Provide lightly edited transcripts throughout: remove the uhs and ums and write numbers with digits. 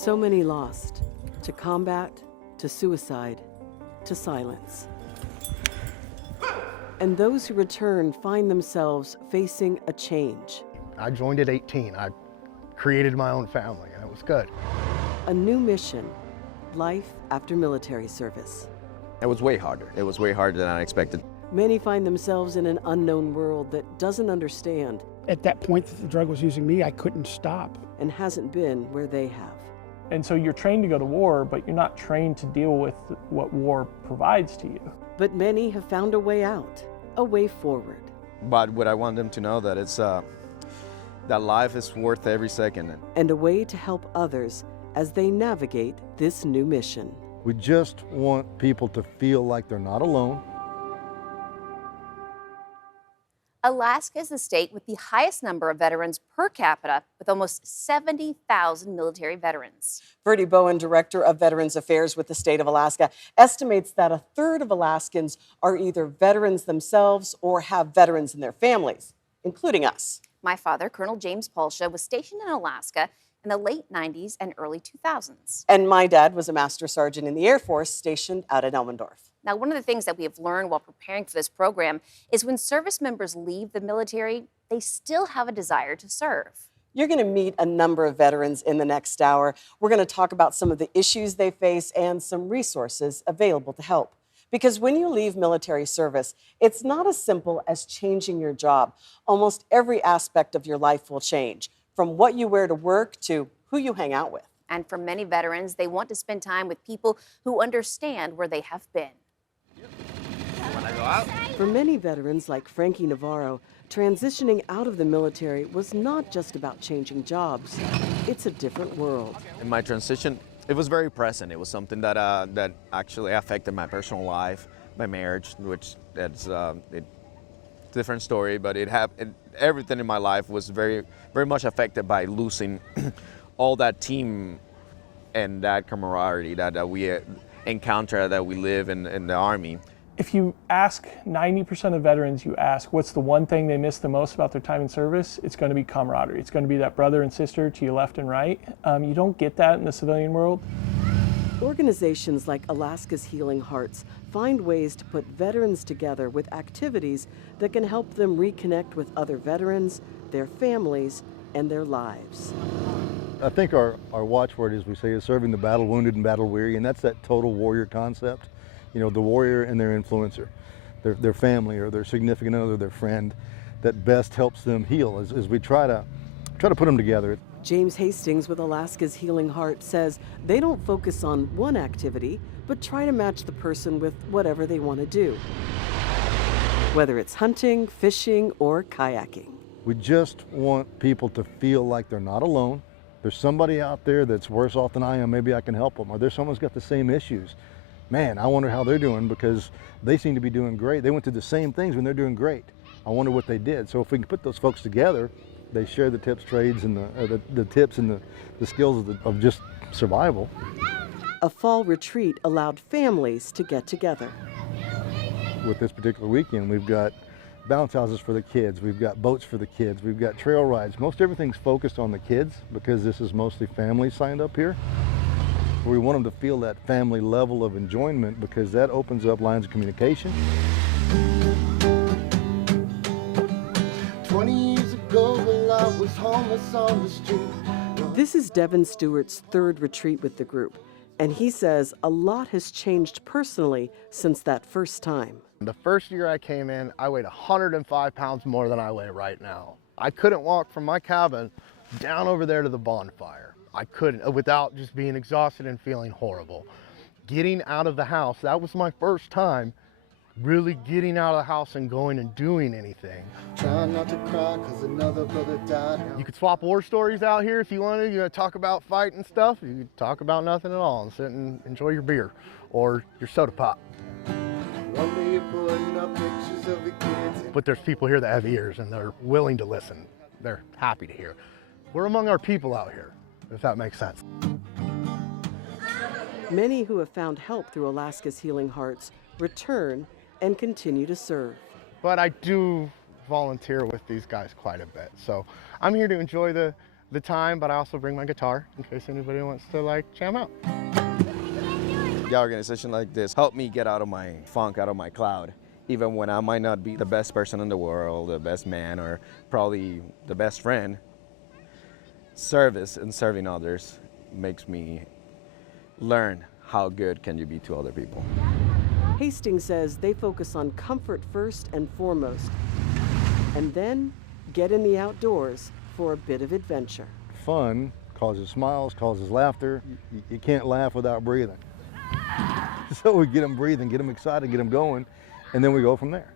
So many lost, to combat, to suicide, to silence. And those who return find themselves facing a change. I joined at 18. I created my own family, and it was good. A new mission, life after military service. It was way harder. It was way harder than I expected. Many find themselves in an unknown world that doesn't understand At that point that the drug was using me, I couldn't stop. and hasn't been where they have. And so you're trained to go to war, but you're not trained to deal with what war provides to you. But many have found a way out, a way forward. But what I want them to know that it's that life is worth every second. And a way to help others as they navigate this new mission. We just want people to feel like they're not alone. Alaska is the state with the highest number of veterans per capita, with almost 70,000 military veterans. Verdi Bowen, Director of Veterans Affairs with the state of Alaska, estimates that a third of Alaskans are either veterans themselves or have veterans in their families, including us. My father, Colonel James Polsha, was stationed in Alaska in the late 90s and early 2000s. And my dad was a Master Sergeant in the Air Force stationed out at Elmendorf. Now, one of the things that we have learned while preparing for this program is when service members leave the military, they still have a desire to serve. You're going to meet a number of veterans in the next hour. We're going to talk about some of the issues they face and some resources available to help. Because when you leave military service, it's not as simple as changing your job. Almost every aspect of your life will change, from what you wear to work to who you hang out with. And for many veterans, they want to spend time with people who understand where they have been. For many veterans like Frankie Navarro, transitioning out of the military was not just about changing jobs. It's a different world. In my transition, it was very present. It was something that that actually affected my personal life, my marriage, which that's a different story. But everything in my life was very much affected by losing all that team and that camaraderie that we encounter, that we live in the Army. If you ask 90% of veterans, you ask what's the one thing they miss the most about their time in service, it's going to be camaraderie. It's going to be that brother and sister to your left and right. You don't get that in the civilian world. Organizations like Alaska's Healing Hearts find ways to put veterans together with activities that can help them reconnect with other veterans, their families, and their lives. I think our watchword, as we say, is serving the battle wounded and battle weary, and that's that total warrior concept. You know, the warrior and their influencer, their family or their significant other, their friend, that best helps them heal as we try to put them together. James Hastings with Alaska's Healing Heart says they don't focus on one activity, but try to match the person with whatever they want to do, whether it's hunting, fishing, or kayaking. We just want people to feel like they're not alone. There's somebody out there that's worse off than I am, maybe I can help them, or there's someone who's got the same issues. Man, I wonder how they're doing because they seem to be doing great. They went through the same things when they're doing great. I wonder what they did. So if we can put those folks together, they share the tips, trades, and the tips and the skills of just survival. A fall retreat allowed families to get together. With this particular weekend, we've got bounce houses for the kids, we've got boats for the kids, we've got trail rides. Most everything's focused on the kids because this is mostly families signed up here. We want them to feel that family level of enjoyment because that opens up lines of communication. 20 years ago, while I was homeless on the street. This is Devin Stewart's third retreat with the group, and he says a lot has changed personally since that first time. The first year I came in, I weighed 105 pounds more than I weigh right now. I couldn't walk from my cabin down over there to the bonfire. I couldn't, without just being exhausted and feeling horrible. Getting out of the house, that was my first time really getting out of the house and going and doing anything. Trying not to cry cause another brother died. You could swap war stories out here if you wanted. You talk about fight and stuff. You could talk about nothing at all and sit and enjoy your beer or your soda pop. One day you're putting up pictures of your kids. But there's people here that have ears and they're willing to listen. They're happy to hear. We're among our people out here, if that makes sense. Many who have found help through Alaska's Healing Hearts return and continue to serve. But I do volunteer with these guys quite a bit. So I'm here to enjoy the the time, but I also bring my guitar in case anybody wants to like jam out. The organization like this helped me get out of my funk, out of my cloud. Even when I might not be the best person in the world, the best man, or probably the best friend, service and serving others makes me learn how good can you be to other people. Hastings says they focus on comfort first and foremost, and then get in the outdoors for a bit of adventure. Fun causes smiles, causes laughter. You can't laugh without breathing. So we get them breathing, get them excited, get them going, and then we go from there.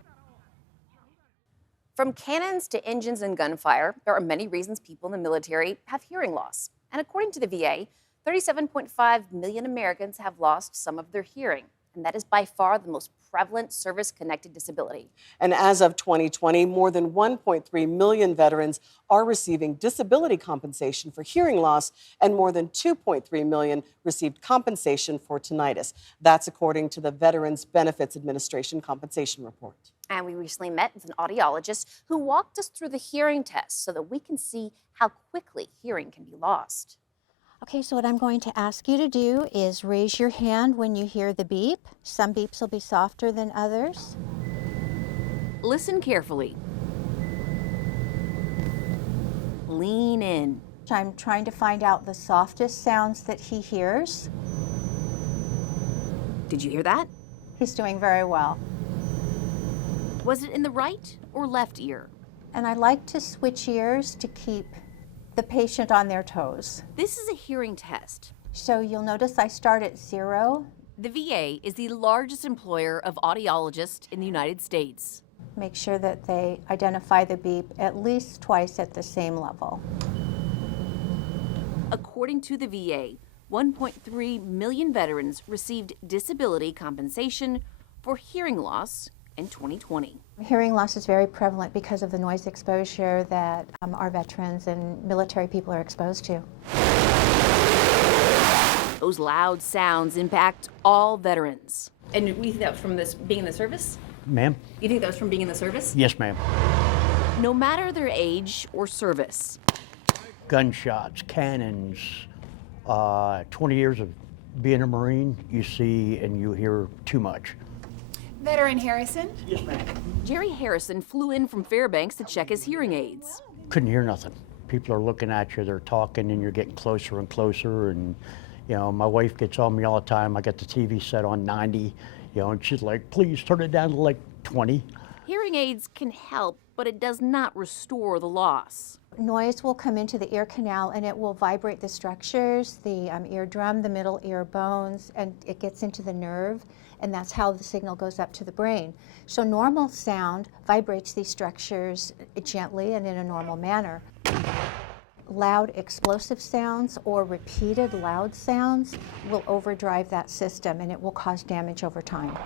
From cannons to engines and gunfire, there are many reasons people in the military have hearing loss. And according to the VA, 37.5 million Americans have lost some of their hearing. And that is by far the most prevalent service-connected disability. And as of 2020, more than 1.3 million veterans are receiving disability compensation for hearing loss, and more than 2.3 million received compensation for tinnitus. That's according to the Veterans Benefits Administration compensation report. And we recently met with an audiologist who walked us through the hearing test so that we can see how quickly hearing can be lost. Okay, so what I'm going to ask you to do is raise your hand when you hear the beep. Some beeps will be softer than others. Listen carefully. Lean in. I'm trying to find out the softest sounds that he hears. Did you hear that? He's doing very well. Was it in the right or left ear? And I like to switch ears to keep the patient on their toes. This is a hearing test. So you'll notice I start at 0. The VA is the largest employer of audiologists in the United States. Make sure that they identify the beep at least twice at the same level. According to the VA, 1.3 million veterans received disability compensation for hearing loss in 2020. Hearing loss is very prevalent because of the noise exposure that our veterans and military people are exposed to. Those loud sounds impact all veterans. And we think that was from this being in the service? Ma'am? You think that was from being in the service? Yes, ma'am. No matter their age or service. Gunshots, cannons, 20 years of being a Marine, you see and you hear too much. Veteran Harrison? Yes, ma'am. Jerry Harrison flew in from Fairbanks to check his hearing aids. Couldn't hear nothing. People are looking at you, they're talking, and you're getting closer and closer. And, you know, my wife gets on me all the time. I got the TV set on 90, you know, and she's like, please turn it down to like 20. Hearing aids can help, but it does not restore the loss. Noise will come into the ear canal and it will vibrate the structures, the eardrum, the middle ear bones, and it gets into the nerve, and that's how the signal goes up to the brain. So normal sound vibrates these structures gently and in a normal manner. Loud explosive sounds or repeated loud sounds will overdrive that system, and it will cause damage over time.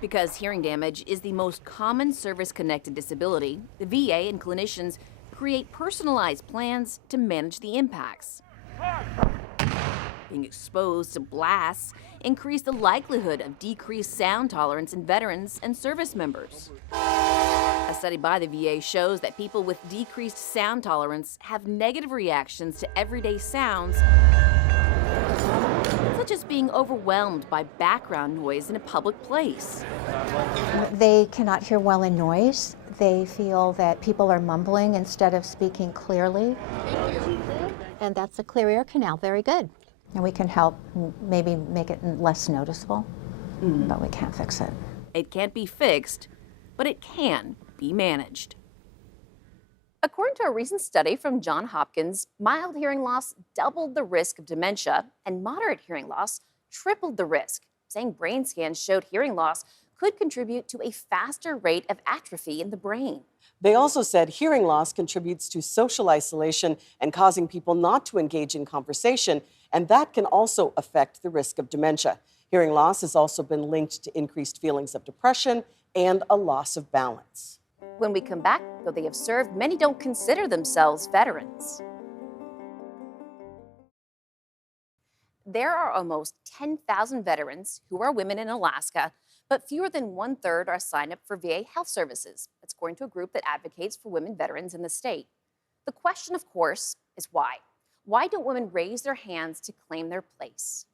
Because hearing damage is the most common service-connected disability, the VA and clinicians create personalized plans to manage the impacts. Being exposed to blasts increase the likelihood of decreased sound tolerance in veterans and service members. A study by the VA shows that people with decreased sound tolerance have negative reactions to everyday sounds, such as being overwhelmed by background noise in a public place. They cannot hear well in noise. They feel that people are mumbling instead of speaking clearly. And that's a clear ear canal, very good. And we can help maybe make it less noticeable, but we can't fix it. It can't be fixed, but it can be managed. According to a recent study from Johns Hopkins, mild hearing loss doubled the risk of dementia, and moderate hearing loss tripled the risk, saying brain scans showed hearing loss could contribute to a faster rate of atrophy in the brain. They also said hearing loss contributes to social isolation and causing people not to engage in conversation, and that can also affect the risk of dementia. Hearing loss has also been linked to increased feelings of depression and a loss of balance. When we come back, though they have served, many don't consider themselves veterans. There are almost 10,000 veterans who are women in Alaska, but fewer than 1/3 are signed up for VA health services. That's according to a group that advocates for women veterans in the state. The question, of course, is why? Why don't women raise their hands to claim their place?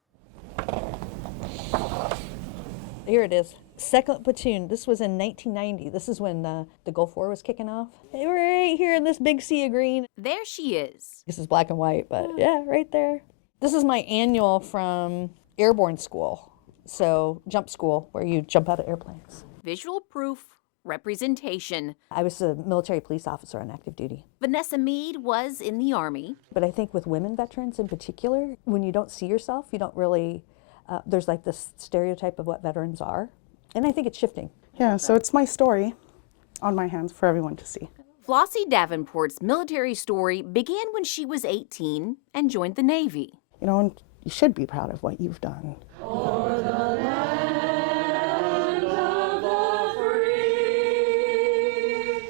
Here it is. 2nd Platoon. This was in 1990. This is when the Gulf War was kicking off. They were right here in this big sea of green. There she is. This is black and white, but yeah, right there. This is my annual from airborne school. So jump school, where you jump out of airplanes. Visual proof, representation. I was a military police officer on active duty. Vanessa Mead was in the Army. But I think with women veterans in particular, when you don't see yourself, you don't really, there's like this stereotype of what veterans are. And I think it's shifting. Yeah, so it's my story on my hands for everyone to see. Flossie Davenport's military story began when she was 18 and joined the Navy. You know, and you should be proud of what you've done.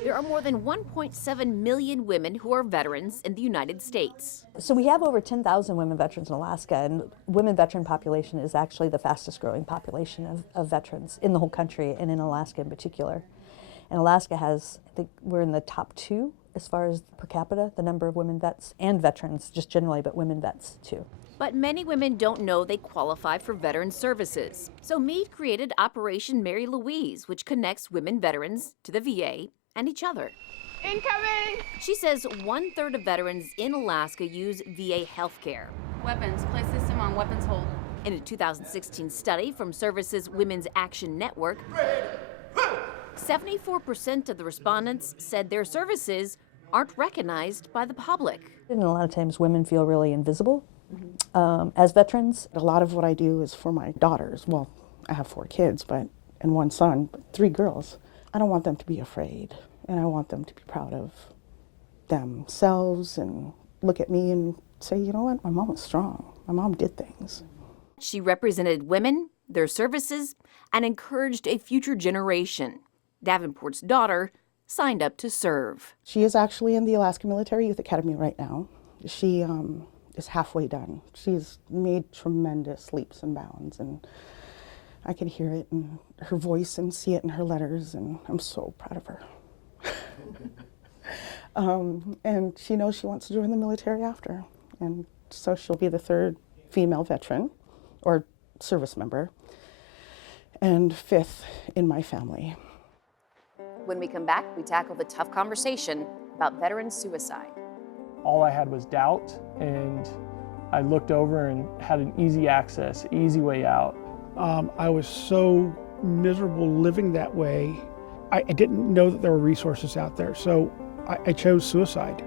There are more than 1.7 million women who are veterans in the United States. So we have over 10,000 women veterans in Alaska, and women veteran population is actually the fastest growing population of veterans in the whole country, and in Alaska in particular. And Alaska has, I think we're in the top 2 as far as per capita, the number of women vets and veterans just generally, but women vets too. But many women don't know they qualify for veteran services. So Mead created Operation Mary Louise, which connects women veterans to the VA and each other. Incoming! She says 1/3 of veterans in Alaska use VA healthcare. Weapons. Place system on weapons hold. In a 2016 study from Services Women's Action Network, 74% of the respondents said their services aren't recognized by the public. And a lot of times women feel really invisible as veterans. A lot of what I do is for my daughters. Well, I have 4 kids, and 1 son, but 3 girls. I don't want them to be afraid, and I want them to be proud of themselves and look at me and say, you know what, my mom was strong. My mom did things. She represented women, their services, and encouraged a future generation. Davenport's daughter signed up to serve. She is actually in the Alaska Military Youth Academy right now. She is halfway done. She's made tremendous leaps and bounds, and I can hear it in her voice and see it in her letters, and I'm so proud of her. And she knows she wants to join the military after, and so she'll be the 3rd female veteran or service member and 5th in my family. When we come back, we tackle the tough conversation about veteran suicide. All I had was doubt, and I looked over and had an easy access, easy way out. I was so miserable living that way. I didn't know that there were resources out there, so I chose suicide.